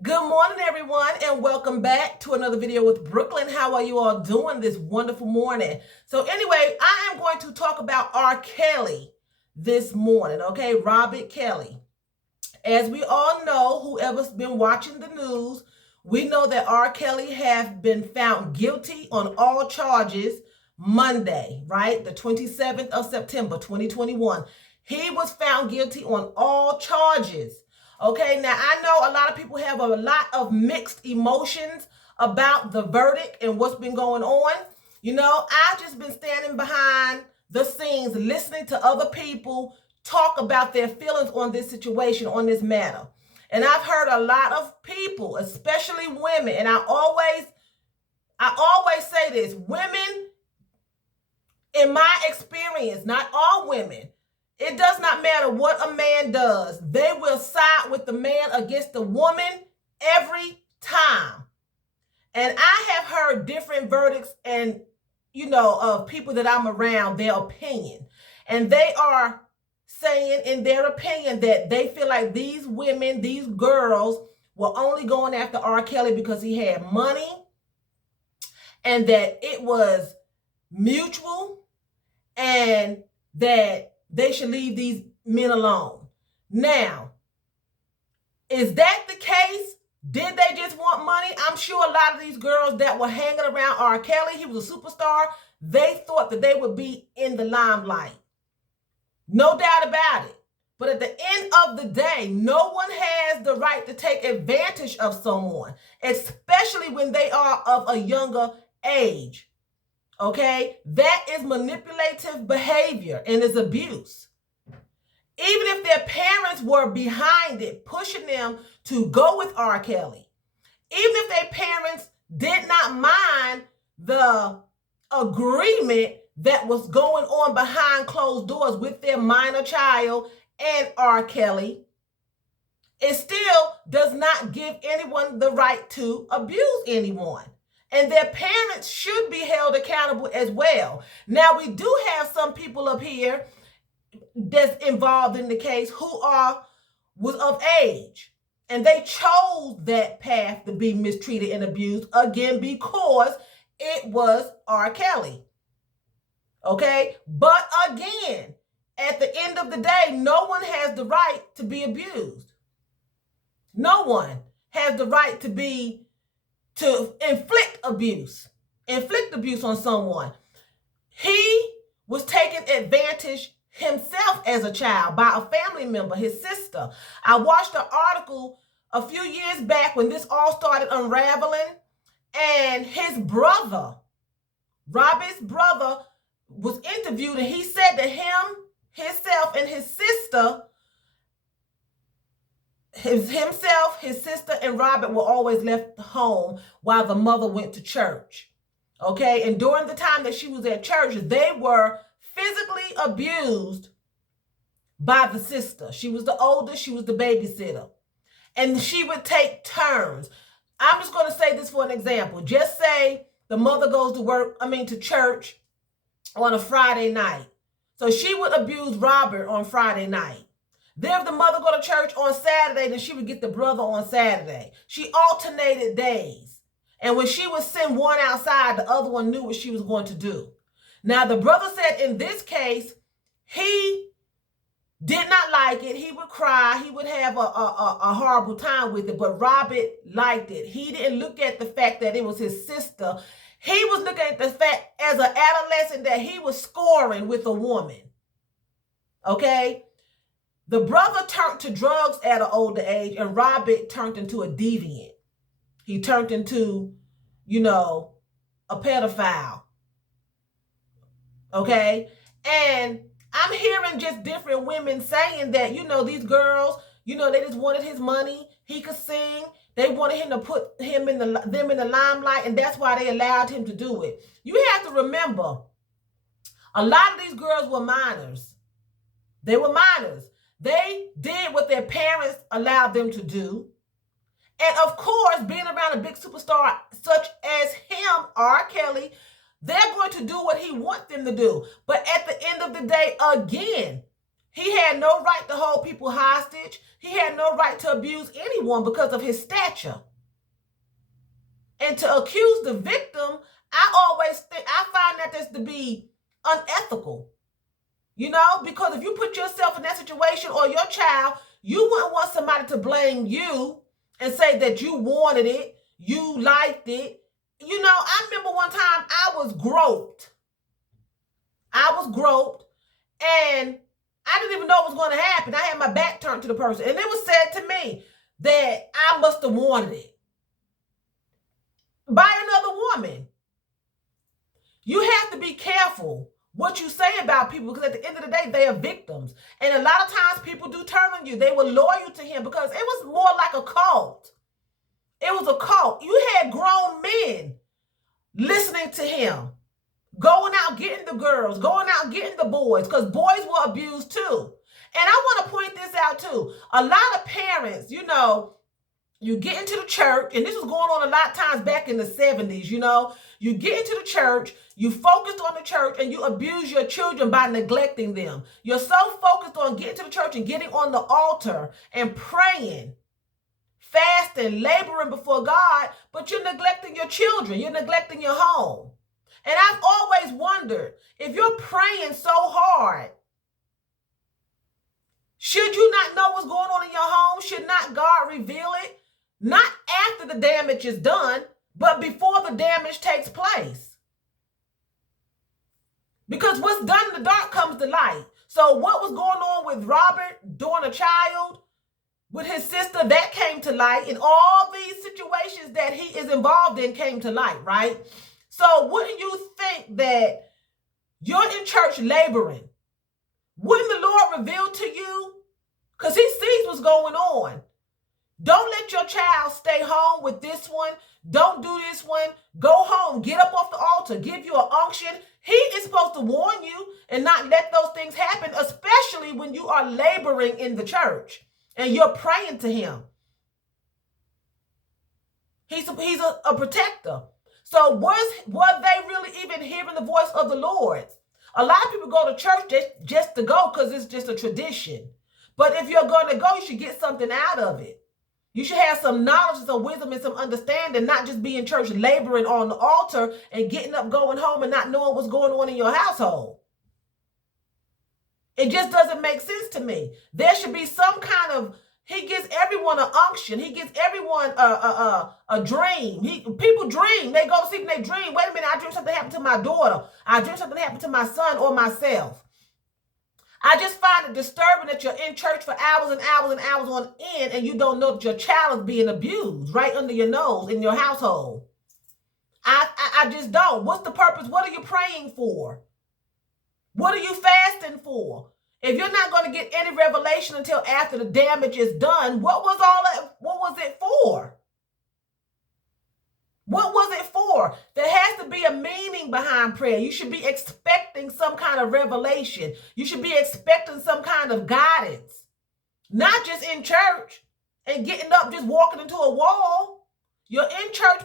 Good morning, everyone, and welcome back to another video with Brooklyn. How are you all doing this wonderful morning? So anyway, I am going to talk about R. Kelly this morning, okay? Robert Kelly. As we all know, whoever's been watching the news, we know that R. Kelly has been found guilty on all charges Monday, right? The 27th of September, 2021. He was found guilty on all charges. Okay, now I know a lot of people have a lot of mixed emotions about the verdict and what's been going on. I've just been standing behind the scenes, listening to other people talk about their feelings on this situation, on this matter. And I've heard a lot of people, especially women, and I always say this, women, in my experience, not all women, it does not matter what a man does. They will side with the man against the woman every time. And I have heard different verdicts and, of people that I'm around, their opinion. And they are saying in their opinion that they feel like these women, these girls, were only going after R. Kelly because he had money and that it was mutual and that they should leave these men alone. Now, is that the case? Did they just want money? I'm sure a lot of these girls that were hanging around R. Kelly, he was a superstar, they thought that they would be in the limelight. No doubt about it. But at the end of the day, no one has the right to take advantage of someone, especially when they are of a younger age. Okay? That is manipulative behavior and is abuse. Even if their parents were behind it, pushing them to go with R. Kelly, even if their parents did not mind the agreement that was going on behind closed doors with their minor child and R. Kelly, it still does not give anyone the right to abuse anyone. And their parents should be held accountable as well. Now, we do have some people up here that's involved in the case who was of age. And they chose that path to be mistreated and abused, again, because it was R. Kelly. Okay? But again, at the end of the day, no one has the right to be abused. No one has the right to inflict abuse on someone. He was taken advantage himself as a child by a family member, his sister. I watched an article a few years back when this all started unraveling, and his brother, Robert's brother, was interviewed, and he said that himself, his sister, and Robert were always left home while the mother went to church. Okay, and during the time that she was at church, they were physically abused by the sister. She was the oldest, she was the babysitter. And she would take turns. I'm just going to say this for an example. Just say the mother goes to church on a Friday night. So she would abuse Robert on Friday night. Then if the mother go to church on Saturday, then she would get the brother on Saturday. She alternated days. And when she would send one outside, the other one knew what she was going to do. Now, the brother said in this case, he did not like it. He would cry. He would have a horrible time with it. But Robert liked it. He didn't look at the fact that it was his sister. He was looking at the fact as an adolescent that he was scoring with a woman. Okay? The brother turned to drugs at an older age, and Robert turned into a deviant. He turned into, a pedophile. Okay? And I'm hearing just different women saying that, these girls, they just wanted his money. He could sing. They wanted him to put them in the limelight, and that's why they allowed him to do it. You have to remember, a lot of these girls were minors. They were minors. They did what their parents allowed them to do. And of course, being around a big superstar such as him, R. Kelly, they're going to do what he wants them to do. But at the end of the day, again, He had no right to hold people hostage. He had no right to abuse anyone because of his stature. And to accuse the victim, I find that this to be unethical. You know, because if you put yourself in that situation or your child, you wouldn't want somebody to blame you and say that you wanted it, you liked it. You know, I remember one time I was groped. And I didn't even know what was going to happen. I had my back turned to the person. And it was said to me that I must have wanted it by another woman. You have to be careful what you say about people, because at the end of the day, they are victims. And a lot of times people do turn on you. They were loyal to him because it was more like a cult. It was a cult. You had grown men listening to him, going out getting the girls, going out getting the boys, because boys were abused too. And I want to point this out too. A lot of parents, you know, you get into the church, and this was going on a lot of times back in the 70s, you know. You get into the church, you focused on the church, and you abuse your children by neglecting them. You're so focused on getting to the church and getting on the altar and praying, fasting, laboring before God, but you're neglecting your children. You're neglecting your home. And I've always wondered, if you're praying so hard, should you not know what's going on in your home? Should not God reveal it? Not after the damage is done, but before the damage takes place. Because what's done in the dark comes to light. So what was going on with Robert during a child, with his sister, that came to light. And all these situations that he is involved in came to light, right? So wouldn't you think that you're in church laboring? Wouldn't the Lord reveal to you? Because he sees what's going on. Don't let your child stay home with this one. Don't do this one. Go home. Get up off the altar. Give you an unction. He is supposed to warn you and not let those things happen, especially when you are laboring in the church and you're praying to him. He's a protector. So were they really even hearing the voice of the Lord? A lot of people go to church just to go because it's just a tradition. But if you're going to go, you should get something out of it. You should have some knowledge, some wisdom, and some understanding, not just be in church laboring on the altar and getting up, going home, and not knowing what's going on in your household. It just doesn't make sense to me. There should be some kind of, he gives everyone an unction. He gives everyone a dream. People dream. They go to sleep and they dream. Wait a minute, I dream something happened to my daughter. I dream something happened to my son or myself. I just find it disturbing that you're in church for hours and hours and hours on end and you don't know that your child is being abused right under your nose in your household. I just don't. What's the purpose? What are you praying for? What are you fasting for? If you're not going to get any revelation until after the damage is done, what was it for? What was it for? There has to be a meaning behind prayer. You should be expecting some kind of revelation. You should be expecting some kind of guidance. Not just in church and getting up, just walking into a wall. You're in church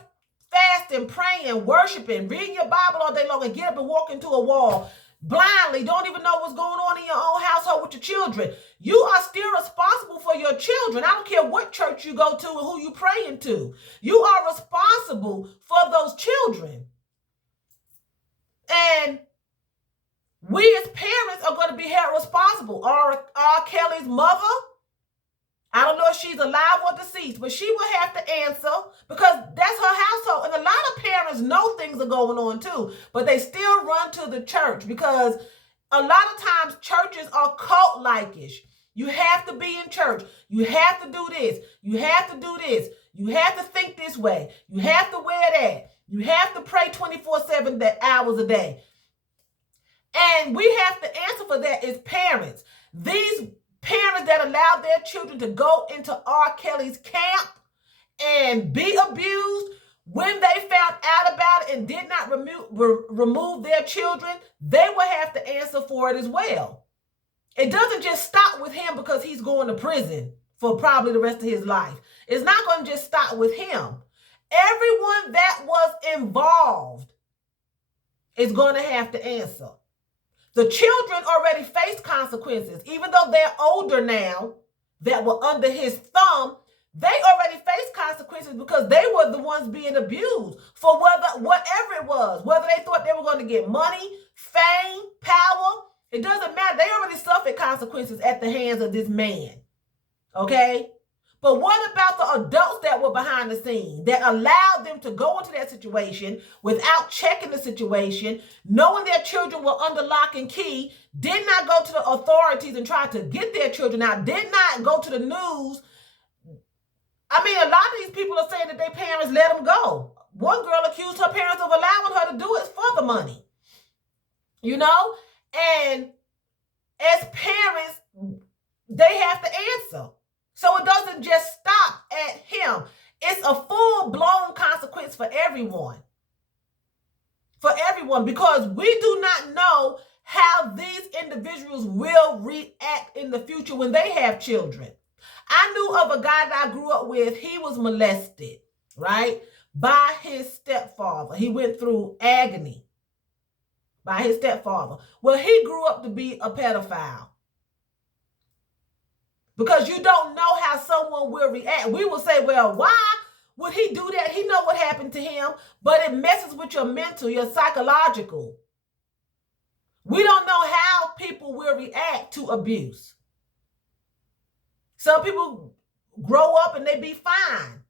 fasting, praying, worshiping, reading your Bible all day long and get up and walk into a wall. Blindly, don't even know what's going on in your own household with your children. You are still responsible for your children. I don't care what church you go to and who you praying to. You are responsible for those children. And we as parents are going to be held responsible. R. Kelly's mother, I don't know if she's alive or deceased, but she will have to answer because that's her household. And a lot of parents know things are going on too, but they still run to the church because a lot of times churches are cult-like-ish. You have to be in church. You have to do this. You have to do this. You have to think this way. You have to wear that. You have to pray 24/7 hours a day. And we have to answer for that as parents. These parents that allowed their children to go into R. Kelly's camp and be abused, when they found out about it and did not remove their children, they will have to answer for it as well. It doesn't just stop with him because he's going to prison for probably the rest of his life. It's not going to just stop with him. Everyone that was involved is going to have to answer. The children already face consequences. Even though they're older now, that were under his thumb, they already faced consequences because they were the ones being abused for whatever it was, whether they thought they were going to get money, fame, power. It doesn't matter. They already suffered consequences at the hands of this man. Okay? But what about the adults that were behind the scene that allowed them to go into that situation without checking the situation, knowing their children were under lock and key, did not go to the authorities and try to get their children out, did not go to the news? I mean, a lot of these people are saying that their parents let them go. One girl accused her parents of allowing her to do it for the money. You know? And as parents, they have to answer. So it doesn't just stop at him. It's a full-blown consequence for everyone. For everyone, because we do not know how these individuals will react in the future when they have children. I knew of a guy that I grew up with. He was molested, right, by his stepfather. He went through agony by his stepfather. Well, he grew up to be a pedophile. Because you don't know how someone will react. We will say, well, why would he do that? He know what happened to him, but it messes with your mental, your psychological. We don't know how people will react to abuse. Some people grow up and they be fine.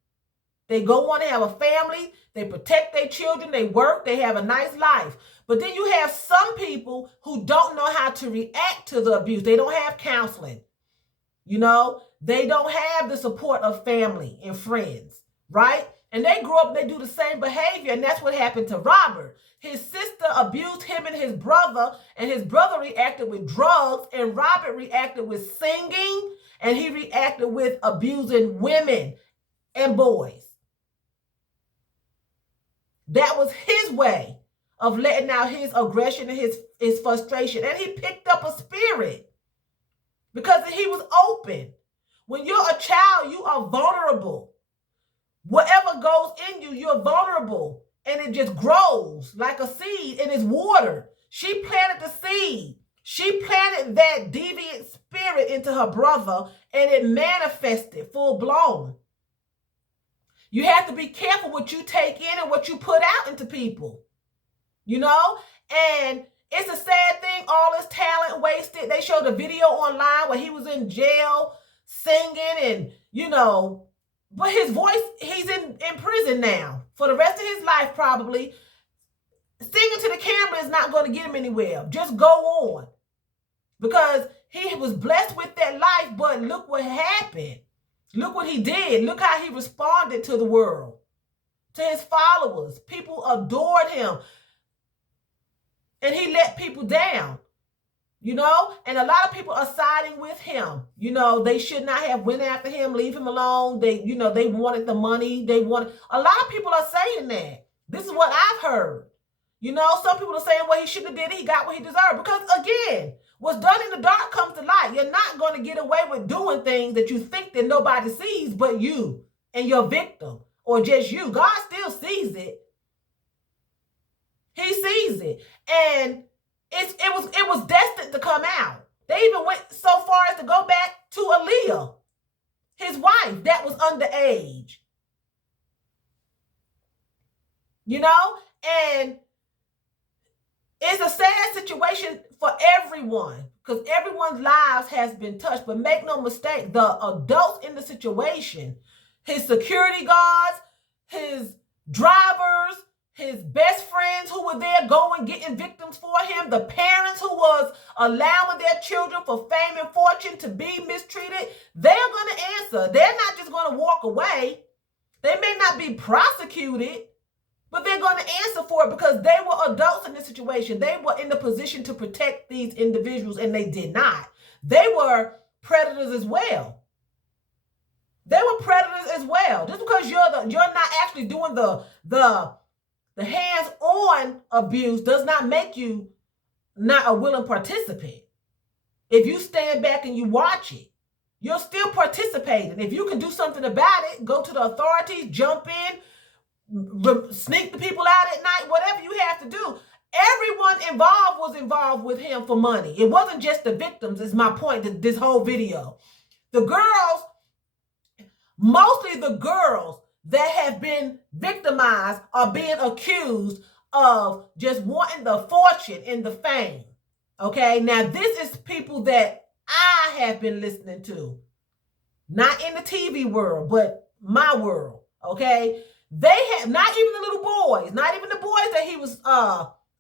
They go on to have a family, they protect their children, they work, they have a nice life. But then you have some people who don't know how to react to the abuse. They don't have counseling. You know, they don't have the support of family and friends, right? And they grow up and they do the same behavior, and that's what happened to Robert. His sister abused him and his brother reacted with drugs, and Robert reacted with singing, and he reacted with abusing women and boys. That was his way of letting out his aggression and his frustration, and he picked up a spirit. Because he was open. When you're a child, you are vulnerable. Whatever goes in you, you're vulnerable. And it just grows like a seed and it's watered. She planted the seed. She planted that deviant spirit into her brother and it manifested full blown. You have to be careful what you take in and what you put out into people. You know? And it's a sad thing, all his talent wasted. They showed a video online where he was in jail singing and, you know, but his voice, he's in prison now for the rest of his life probably. Singing to the camera is not going to get him anywhere. Just go on. Because he was blessed with that life, but look what happened. Look what he did. Look how he responded to the world, to his followers. People adored him. And he let people down, you know, and a lot of people are siding with him. You know, they should not have went after him, leave him alone. They wanted the money. A lot of people are saying that. This is what I've heard. You know, some people are saying, well, he shouldn't have did it. He got what he deserved. Because again, what's done in the dark comes to light. You're not going to get away with doing things that you think that nobody sees but you and your victim or just you. God still sees it. He sees it. And it was destined to come out. They even went so far as to go back to Aaliyah, his wife, that was underage. You know? And it's a sad situation for everyone because everyone's lives has been touched. But make no mistake, the adults in the situation, his security guards, his drivers, his best friends who were there going, getting victims for him, the parents who was allowing their children for fame and fortune to be mistreated, they're going to answer. They're not just going to walk away. They may not be prosecuted, but they're going to answer for it because they were adults in this situation. They were in the position to protect these individuals, and they did not. They were predators as well. They were predators as well. Just because you're not actually doing the hands-on abuse does not make you not a willing participant. If you stand back and you watch it, you're still participating. If you can do something about it, go to the authorities, jump in, sneak the people out at night, whatever you have to do. Everyone involved was involved with him for money. It wasn't just the victims, is my point, this whole video. The girls, mostly the girls that have been victimized are being accused of just wanting the fortune and the fame. Okay, now this is people that I have been listening to. Not in the TV world, but my world. Okay, they have, not even the little boys, not even the boys that he was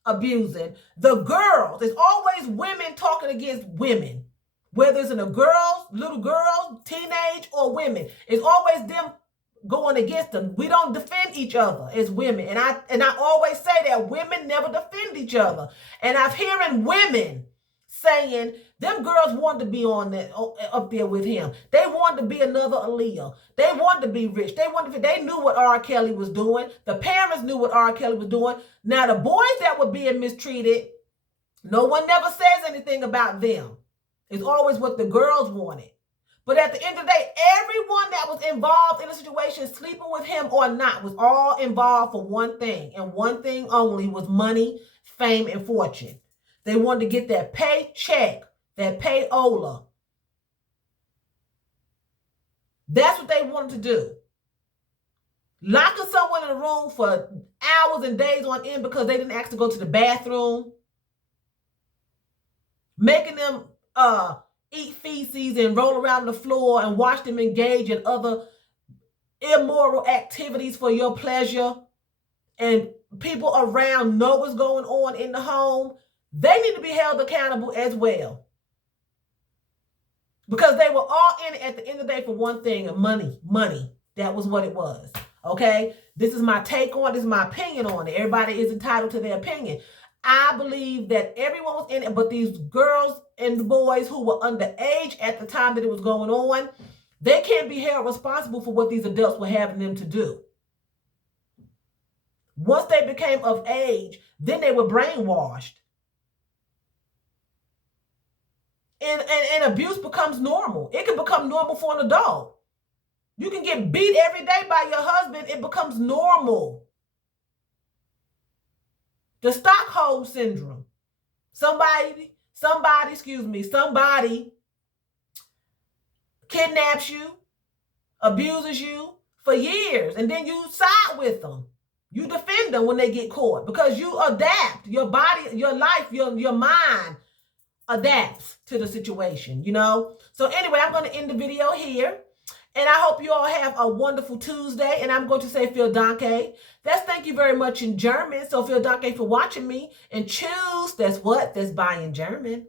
abusing. The girls, there's always women talking against women, whether it's in a girls, little girls, teenage, or women. It's always them going against them. We don't defend each other as women, and I always say that women never defend each other. And I'm hearing women saying them girls wanted to be on that up there with him. They wanted to be another Aaliyah. They wanted to be rich. They knew what R. Kelly was doing. The parents knew what R. Kelly was doing. Now the boys that were being mistreated, no one never says anything about them. It's always what the girls wanted. But at the end of the day, everyone that was involved in the situation, sleeping with him or not, was all involved for one thing, and one thing only, was money, fame, and fortune. They wanted to get that paycheck, that payola. That's what they wanted to do. Locking someone in a room for hours and days on end because they didn't ask to go to the bathroom. Making them eat feces and roll around the floor and watch them engage in other immoral activities for your pleasure. And people around know what's going on in the home. They need to be held accountable as well. Because they were all in it at the end of the day for one thing, money. Money. That was what it was. Okay? This is my take on it. This is my opinion on it. Everybody is entitled to their opinion. I believe that everyone was in it, but these girls and boys who were underage at the time that it was going on, they can't be held responsible for what these adults were having them to do. Once they became of age, then they were brainwashed. And abuse becomes normal. It can become normal for an adult. You can get beat every day by your husband. It becomes normal. The Stockholm syndrome. Somebody kidnaps you, abuses you for years, and then you side with them. You defend them when they get caught because you adapt. Your body, your life, your mind adapts to the situation, you know? So anyway, I'm going to end the video here. And I hope you all have a wonderful Tuesday. And I'm going to say vielen Dank. That's thank you very much in German. So vielen Dank for watching me. And choose, that's what? That's bye in German.